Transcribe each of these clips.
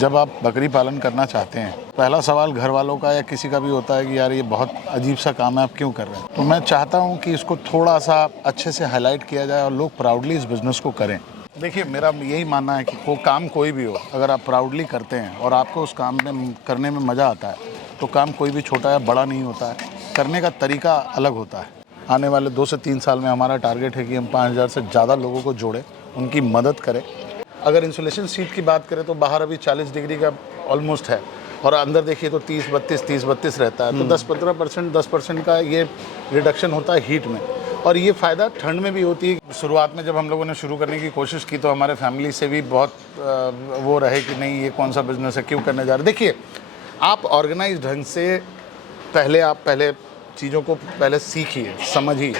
जब आप बकरी पालन करना चाहते हैं, पहला सवाल घर वालों का या किसी का भी होता है कि यार ये बहुत अजीब सा काम है, आप क्यों कर रहे हैं। तो मैं चाहता हूँ कि इसको थोड़ा सा अच्छे से हाईलाइट किया जाए और लोग प्राउडली इस बिज़नेस को करें। देखिए, मेरा यही मानना है कि वो काम कोई भी हो, अगर आप प्राउडली करते हैं और आपको उस काम में करने में मज़ा आता है, तो काम कोई भी छोटा या बड़ा नहीं होता है, करने का तरीका अलग होता है। आने वाले 2 से 3 साल में हमारा टारगेट है कि हम 5000 से ज़्यादा लोगों को जोड़ें, उनकी मदद करें। अगर इंसुलेशन शीट की बात करें तो बाहर अभी 40 डिग्री का ऑलमोस्ट है और अंदर देखिए तो 30-32 रहता है, तो 10-15% 10% का ये रिडक्शन होता है हीट में, और ये फ़ायदा ठंड में भी होती है। शुरुआत में जब हम लोगों ने शुरू करने की कोशिश की तो हमारे फैमिली से भी बहुत वो रहे कि नहीं, ये कौन सा बिज़नेस है, क्यों करने जा रहे। देखिए, आप ऑर्गेनाइज ढंग से पहले चीज़ों को पहले सीखिए, समझिए।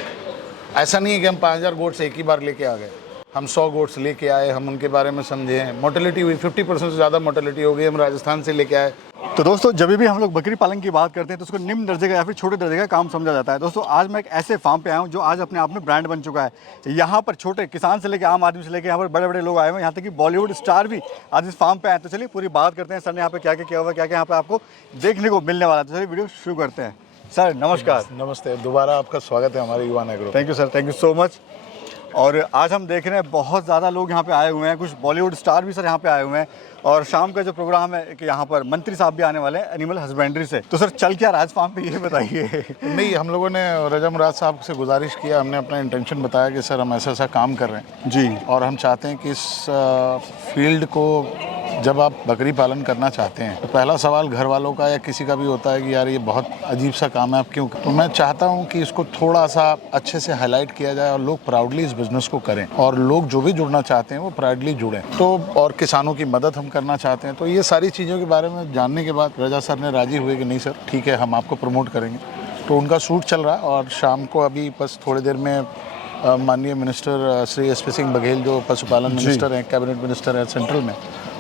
ऐसा नहीं है कि हम 5000 गोट्स एक ही बार लेके आ गए, हम 100 गोट्स लेके आए, हम उनके बारे में समझे, मोर्टेलिटी हुई 50% से ज़्यादा मोर्टेलिटी हो गई, हम राजस्थान से लेके आए। तो दोस्तों, जब भी हम लोग बकरी पालन की बात करते हैं तो उसको निम्न दर्जे का या फिर छोटे दर्जे का काम समझा जाता है। दोस्तों, आज मैं एक ऐसे फार्म पे आया हूँ जो आज अपने आप में ब्रांड बन चुका है। यहाँ पर छोटे किसान से लेकर आम आदमी से लेकर यहाँ पर बड़े बड़े लोग आए हुए हैं, यहाँ तक कि बॉलीवुड स्टार भी आज इस फार्म पे आए। तो चलिए पूरी बात करते हैं, सर ने यहाँ पे क्या क्या किया हुआ है, क्या क्या यहाँ पे आपको देखने को मिलने वाला है। तो चलिए वीडियो शुरू करते हैं। सर नमस्कार। नमस्ते, दोबारा आपका स्वागत है हमारे युवा agro. Thank you sir, thank you so much. और आज हम देख रहे हैं बहुत ज़्यादा लोग यहाँ पे आए हुए हैं, कुछ बॉलीवुड स्टार भी सर यहाँ पे आए हुए हैं, और शाम का जो प्रोग्राम है कि यहाँ पर मंत्री साहब भी आने वाले हैं एनिमल हस्बेंड्री से। तो सर चल क्या राज फार्म पे, ये बताइए। नहीं, हम लोगों ने रजा मुराद साहब से गुजारिश किया, हमने अपना इंटेंशन बताया कि सर हम ऐसा काम कर रहे हैं जी, और हम चाहते हैं कि इस फील्ड को जब आप बकरी पालन करना चाहते हैं तो पहला सवाल घर वालों का या किसी का भी होता है कि यार ये बहुत अजीब सा काम है, आप क्यों। तो मैं चाहता हूँ कि इसको थोड़ा सा अच्छे से हाईलाइट किया जाए और लोग प्राउडली इस बिज़नेस को करें, और लोग जो भी जुड़ना चाहते हैं वो प्राउडली जुड़ें। तो और किसानों की मदद हम करना चाहते हैं। तो ये सारी चीज़ों के बारे में जानने के बाद रजा सर ने राजी हुए कि नहीं सर ठीक है, हम आपको प्रमोट करेंगे। तो उनका शूट चल रहा है और शाम को अभी बस थोड़ी देर में माननीय मिनिस्टर श्री एसपी सिंह बघेल जो पशुपालन मिनिस्टर हैं, कैबिनेट मिनिस्टर हैं सेंट्रल में,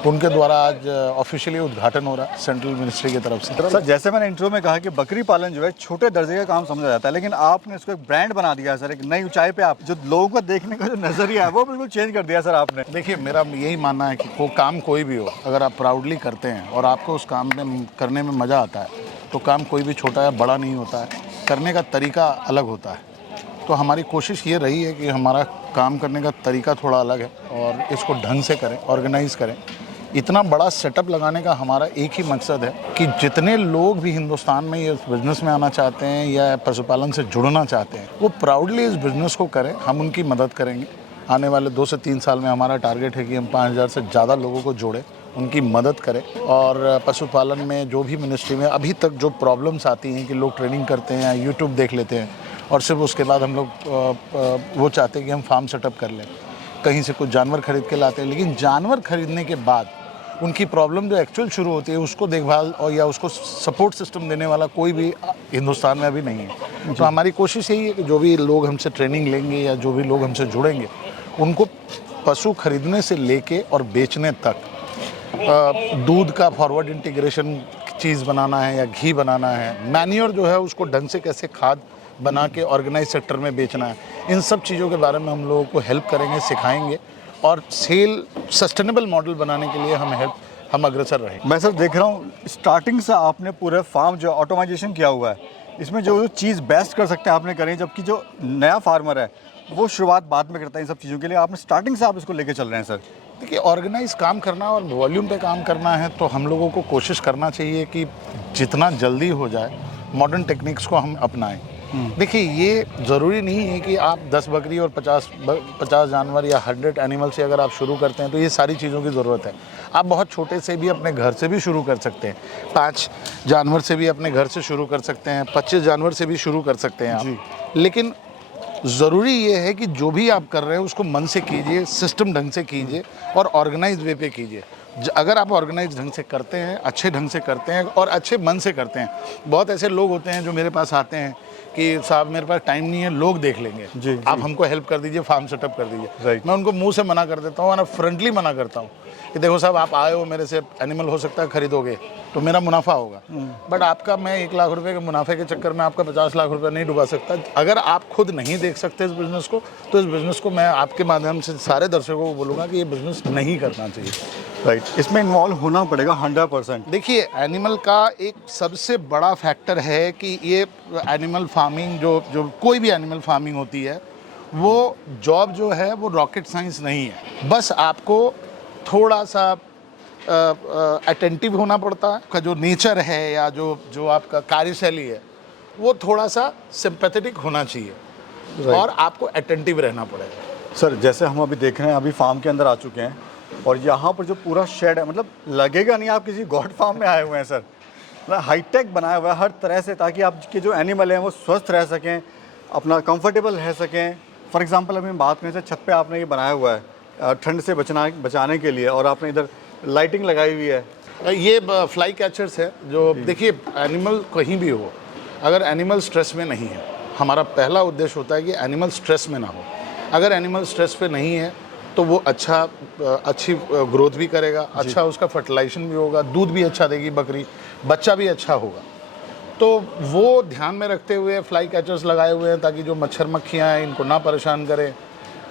उनके द्वारा आज ऑफिशियली उद्घाटन हो रहा है सेंट्रल मिनिस्ट्री की तरफ से। सर जैसे मैंने इंट्रो में कहा कि बकरी पालन जो है छोटे दर्जे का काम समझा जाता है, लेकिन आपने इसको एक ब्रांड बना दिया है सर, एक नई ऊंचाई पे आप जो लोगों को देखने का जो नजरिया है वो बिल्कुल चेंज कर दिया सर आपने। देखिए, मेरा यही मानना है कि वो काम कोई भी हो, अगर आप प्राउडली करते हैं और आपको उस काम में करने में मज़ा आता है, तो काम कोई भी छोटा या बड़ा नहीं होता है, करने का तरीका अलग होता है। तो हमारी कोशिश ये रही है कि हमारा काम करने का तरीका थोड़ा अलग है और इसको ढंग से करें, ऑर्गेनाइज करें। इतना बड़ा सेटअप लगाने का हमारा एक ही मकसद है कि जितने लोग भी हिंदुस्तान में ये बिज़नेस में आना चाहते हैं या पशुपालन से जुड़ना चाहते हैं, वो प्राउडली इस बिज़नेस को करें, हम उनकी मदद करेंगे। आने वाले 2 से 3 साल में हमारा टारगेट है कि हम 5000 से ज़्यादा लोगों को जोड़ें, उनकी मदद करें। और पशुपालन में जो भी मिनिस्ट्री में अभी तक जो प्रॉब्लम्स आती हैं कि लोग ट्रेनिंग करते हैं, यूट्यूब देख लेते हैं और सिर्फ उसके बाद हम लोग वो चाहते हैं कि हम फार्म सेटअप कर लें, कहीं से कुछ जानवर खरीद के लाते हैं, लेकिन जानवर खरीदने के बाद उनकी प्रॉब्लम जो एक्चुअल शुरू होती है उसको देखभाल और या उसको सपोर्ट सिस्टम देने वाला कोई भी हिंदुस्तान में अभी नहीं है। तो हमारी कोशिश यही है कि जो भी लोग हमसे ट्रेनिंग लेंगे या जो भी लोग हमसे जुड़ेंगे, उनको पशु खरीदने से लेके और बेचने तक दूध का फॉरवर्ड इंटीग्रेशन चीज़ बनाना है या घी बनाना है, मैन्योर जो है उसको ढंग से कैसे खाद बना के ऑर्गेनाइज सेक्टर में बेचना है, इन सब चीज़ों के बारे में हम लोगों को हेल्प करेंगे, सिखाएंगे और सेल सस्टेनेबल मॉडल बनाने के लिए हम अग्रसर रहें। मैं सर देख रहा हूँ स्टार्टिंग से आपने पूरे फार्म जो ऑटोमाइजेशन किया हुआ है, इसमें जो चीज़ बेस्ट कर सकते हैं आपने करें, जबकि जो नया फार्मर है वो शुरुआत बाद में करता है इन सब चीज़ों के लिए। आपने स्टार्टिंग से आप इसको लेके चल रहे हैं सर। देखिए, ऑर्गेनाइज काम करना और वॉल्यूम पे काम करना है तो हम लोगों को कोशिश करना चाहिए कि जितना जल्दी हो जाए मॉडर्न टेक्निक्स को हम अपनाएं। देखिए, ये ज़रूरी नहीं है कि आप 10 बकरी और 50 जानवर या 100 एनिमल से अगर आप शुरू करते हैं तो ये सारी चीज़ों की ज़रूरत है। आप बहुत छोटे से भी अपने घर से भी शुरू कर सकते हैं, 5 जानवर से भी अपने घर से शुरू कर सकते हैं, 25 जानवर से भी शुरू कर सकते हैं आप। लेकिन ज़रूरी ये है कि जो भी आप कर रहे हैं उसको मन से कीजिए, सिस्टम ढंग से कीजिए और ऑर्गेनाइज वे पे कीजिए। अगर आप ऑर्गेनाइज ढंग से करते हैं, अच्छे ढंग से करते हैं और अच्छे मन से करते हैं, बहुत ऐसे लोग होते हैं जो मेरे पास आते हैं कि साहब मेरे पास टाइम नहीं है, लोग देख लेंगे, जी, आप हमको हेल्प कर दीजिए, फार्म सेटअप कर दीजिए। राइट। मैं उनको मुंह से मना कर देता हूँ और फ्रंटली मना करता हूँ कि देखो साहब, आप आए हो मेरे से, एनिमल हो सकता है खरीदोगे तो मेरा मुनाफा होगा, बट आपका मैं 1 लाख रुपए के मुनाफे के चक्कर में आपका 50 लाख रुपए नहीं डुबा सकता। अगर आप खुद नहीं देख सकते इस बिज़नेस को, तो इस बिज़नेस को मैं आपके माध्यम से सारे दर्शकों को बोलूँगा कि ये बिज़नेस नहीं करना चाहिए। राइट, इसमें इन्वॉल्व होना पड़ेगा 100%। देखिए, एनिमल का एक सबसे बड़ा फैक्टर है कि ये एनिमल फार्मिंग जो कोई भी एनिमल फार्मिंग होती है, वो जॉब जो है वो रॉकेट साइंस नहीं है। बस आपको थोड़ा सा अटेंटिव होना पड़ता है। का जो नेचर है या जो आपका कार्यशैली है वो थोड़ा सा सिंपैथेटिक होना चाहिए और आपको अटेंटिव रहना पड़ेगा। सर, जैसे हम अभी देख रहे हैं, अभी फार्म के अंदर आ चुके हैं और यहाँ पर जो पूरा शेड है, मतलब लगेगा नहीं आप किसी गॉड फार्म में आए हुए हैं सर। मतलब हाईटेक बनाया हुआ है हर तरह से, ताकि आपके जो एनिमल हैं वो स्वस्थ रह सकें, अपना कंफर्टेबल रह सकें। फॉर एग्जांपल अभी हम बात करें, छत पे आपने ये बनाया हुआ है ठंड से बचाने के लिए, और आपने इधर लाइटिंग लगाई हुई है। ये फ्लाई कैचर्स है जो, देखिए, एनिमल कहीं भी हो, अगर एनिमल स्ट्रेस में नहीं है, हमारा पहला उद्देश्य होता है कि एनिमल स्ट्रेस में ना हो। अगर एनिमल स्ट्रेस पे नहीं है तो वो अच्छी ग्रोथ भी करेगा, अच्छा उसका फर्टिलाइजेशन भी होगा, दूध भी अच्छा देगी बकरी, बच्चा भी अच्छा होगा। तो वो ध्यान में रखते हुए फ्लाई कैचर्स लगाए हुए हैं ताकि जो मच्छर मक्खियाँ हैं इनको ना परेशान करें।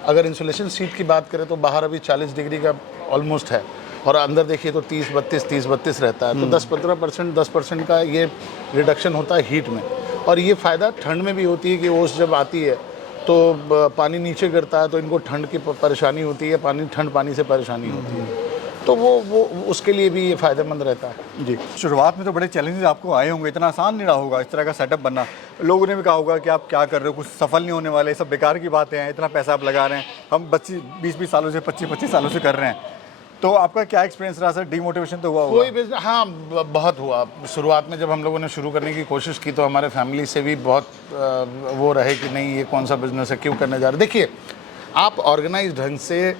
अगर इंसुलेशन सीट की बात करें तो बाहर अभी 40 डिग्री का ऑलमोस्ट है और अंदर देखिए तो 30-32 रहता है। तो 10% का ये रिडक्शन होता है हीट में। और ये फ़ायदा ठंड में भी होती है कि ओस जब आती है तो पानी नीचे गिरता है तो इनको ठंड की परेशानी होती है, ठंड पानी से परेशानी होती है, तो वो उसके लिए भी ये फ़ायदेमंद रहता है। जी, शुरुआत में तो बड़े चैलेंजेस आपको आए होंगे, इतना आसान नहीं रहा होगा इस तरह का सेटअप बनना। लोगों ने भी कहा होगा कि आप क्या कर रहे हो, कुछ सफल नहीं होने वाले, सब बेकार की बातें हैं, इतना पैसा आप लगा रहे हैं, हम 20-20 सालों से 25-25 सालों से कर रहे हैं। तो आपका क्या एक्सपीरियंस रहा सर? डीमोटिवेशन तो हुआ होगा? कोई बिजनेस, हाँ, बहुत हुआ। शुरुआत में जब हम लोगों ने शुरू करने की कोशिश की तो हमारे फैमिली से भी बहुत वो रहे कि नहीं, ये कौन सा बिज़नेस है, क्यों करने जा रहे। देखिए, आप ऑर्गेनाइज ढंग से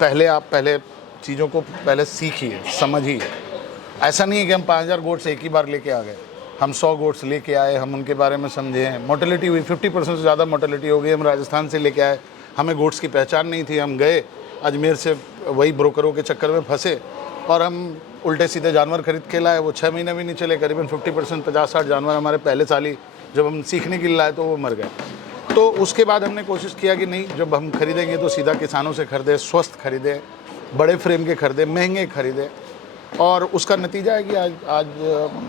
पहले चीज़ों को पहले सीखिए, समझिए। ऐसा नहीं है कि हम 5000 गोट्स एक ही बार लेके आ गए, हम 100 गोट्स लेके आए, हम उनके बारे में समझे, मोर्टेलिटी हुई 50% से ज़्यादा मोर्टेलिटी हो गई, हम राजस्थान से लेके आए, हमें गोट्स की पहचान नहीं थी, हम गए अजमेर से, वही ब्रोकरों के चक्कर में फंसे और हम उल्टे सीधे जानवर खरीद के लाए। वो 6 महीने भी नहीं चले, करीबन 50% 50-60 जानवर हमारे पहले साल ही जब हम सीखने के लिए लाए तो वो मर गए। तो उसके बाद हमने कोशिश किया कि नहीं, जब हम खरीदेंगे तो सीधा किसानों से खरीदें, स्वस्थ खरीदें, बड़े फ्रेम के खरीदें, महंगे खरीदें, और उसका नतीजा है कि आज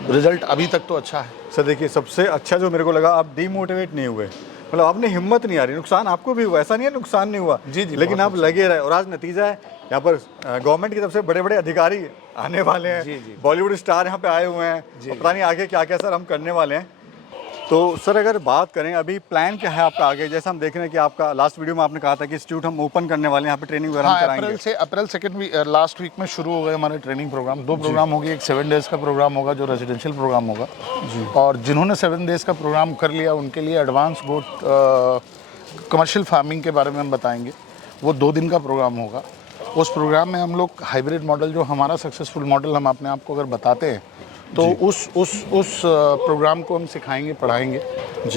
रिजल्ट अभी तक तो अच्छा है। सर देखिए, सबसे अच्छा जो मेरे को लगा, आप डीमोटिवेट नहीं हुए, मतलब आपने हिम्मत नहीं आ रही। नुकसान आपको भी हुआ, ऐसा नहीं है नुकसान नहीं हुआ, जी, लेकिन आप लगे रहे, और आज नतीजा है। यहाँ पर गवर्नमेंट की तरफ से बड़े बड़े अधिकारी आने वाले हैं, बॉलीवुड स्टार यहाँ पे आए हुए हैं, और पता नहीं आगे क्या क्या सर हम करने वाले हैं। तो सर अगर बात करें, अभी प्लान क्या है आपका आगे? जैसा हम देख रहे हैं कि आपका लास्ट वीडियो में आपने कहा था कि इंस्टीट्यूट हम ओपन करने वाले हैं, यहाँ पे ट्रेनिंग वगैरह कराएंगे। अप्रैल 2 लास्ट वीक में शुरू हो गए हमारे ट्रेनिंग प्रोग्राम। 2 प्रोग्राम होंगे, एक 7 डेज़ का प्रोग्राम होगा जो रेजिडेंशियल प्रोग्राम होगा जी, और जिन्होंने 7 डेज़ का प्रोग्राम कर लिया उनके लिए एडवांस गोट कमर्शियल फार्मिंग के बारे में हम बताएंगे। वो 2 दिन का प्रोग्राम होगा। उस प्रोग्राम में हम लोग हाइब्रिड मॉडल, जो हमारा सक्सेसफुल मॉडल हम अपने आप को अगर बताते हैं तो उस प्रोग्राम को हम सिखाएंगे, पढ़ाएंगे,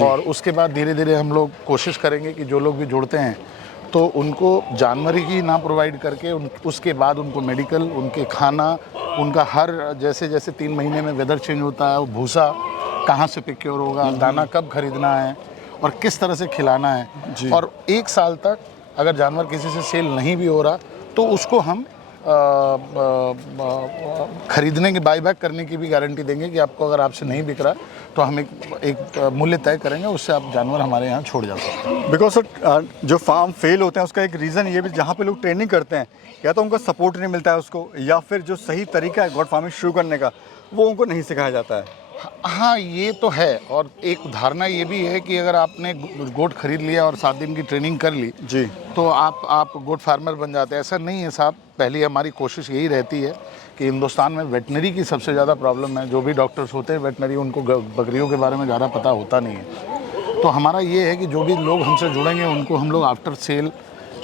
और उसके बाद धीरे धीरे हम लोग कोशिश करेंगे कि जो लोग भी जुड़ते हैं तो उनको जानवर ही ना प्रोवाइड करके उसके बाद उनको मेडिकल, उनके खाना, उनका हर जैसे 3 महीने में वेदर चेंज होता है, वो भूसा कहाँ से प्रोक्योर होगा, दाना कब खरीदना है और किस तरह से खिलाना है, और 1 साल तक अगर जानवर किसी से सेल नहीं भी हो रहा तो उसको हम खरीदने के, बाईबैक करने की भी गारंटी देंगे कि आपको अगर आपसे नहीं बिक रहा तो हम एक मूल्य तय करेंगे, उससे आप जानवर हमारे यहाँ छोड़ जा सकते हैं। बिकॉज सर जो फार्म फेल होते हैं उसका एक रीज़न ये भी, जहाँ पे लोग ट्रेनिंग करते हैं, या तो उनको सपोर्ट नहीं मिलता है उसको, या फिर जो सही तरीका है गोट फार्मिंग शुरू करने का वो उनको नहीं सिखाया जाता है। हाँ, ये तो है। और एक धारणा ये भी है कि अगर आपने गोट खरीद लिया और 7 दिन की ट्रेनिंग कर ली जी तो आप गोट फार्मर बन जाते हैं। ऐसा नहीं है साहब। पहली हमारी कोशिश यही रहती है कि हिंदुस्तान में वेटनरी की सबसे ज़्यादा प्रॉब्लम है। जो भी डॉक्टर्स होते हैं वेटनरी, उनको बकरियों के बारे में ज़्यादा पता होता नहीं है। तो हमारा ये है कि जो भी लोग हमसे जुड़ेंगे उनको हम लोग आफ्टर सेल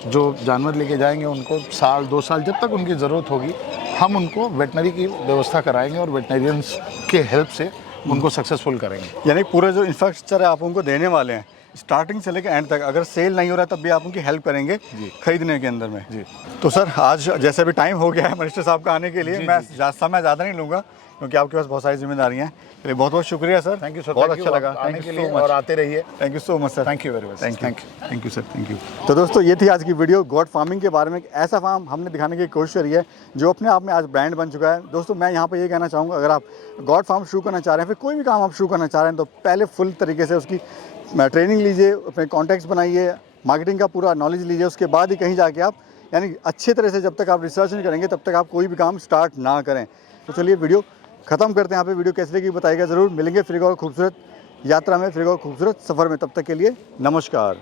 जो जानवर लेके जाएंगे उनको 1-2 साल जब तक उनकी ज़रूरत होगी हम उनको वेटनरी की व्यवस्था कराएंगे और वेटनरियंस के हेल्प से उनको सक्सेसफुल करेंगे। यानी पूरा जो इंफ्रास्ट्रक्चर है आप उनको देने वाले हैं, स्टार्टिंग से लेकर एंड तक अगर सेल नहीं हो रहा है तब भी आप उनकी हेल्प करेंगे खरीदने के अंदर में। जी। तो सर आज जैसे भी टाइम हो गया है मिनिस्टर साहब का आने के लिए, मैं समय ज़्यादा नहीं लूँगा क्योंकि आपके पास बहुत सारी जिम्मेदारियाँ हैं। चलिए बहुत बहुत शुक्रिया सर। थैंक यू सर, बहुत अच्छा लगा आने के लिए और आते रहिए। Thank you so much sir. Thank you very much. Thank you sir, thank you. तो दोस्तों ये थी आज की वीडियो गॉड फार्मिंग के बारे में। एक ऐसा फार्म हमने दिखाने की कोशिश करी है जो अपने आप में आज ब्रांड बन चुका है। दोस्तों मैं यहाँ पे ये कहना चाहूँगा, अगर आप गॉड फार्म शुरू करना चाह रहे हैं, फिर कोई भी काम आप शुरू करना चाह रहे हैं, तो पहले फुल तरीके से उसकी ट्रेनिंग लीजिए, अपने कॉन्टैक्ट्स बनाइए, मार्केटिंग का पूरा नॉलेज लीजिए, उसके बाद ही कहीं जाके आप यानी अच्छे तरह से जब तक आप रिसर्च नहीं करेंगे तब तक आप कोई भी काम स्टार्ट ना करें। तो चलिए वीडियो खत्म करते हैं यहाँ पे। वीडियो कैसे लगी बताइएगा ज़रूर। मिलेंगे फिर एक और खूबसूरत यात्रा में, फिर एक और खूबसूरत सफ़र में। तब तक के लिए नमस्कार।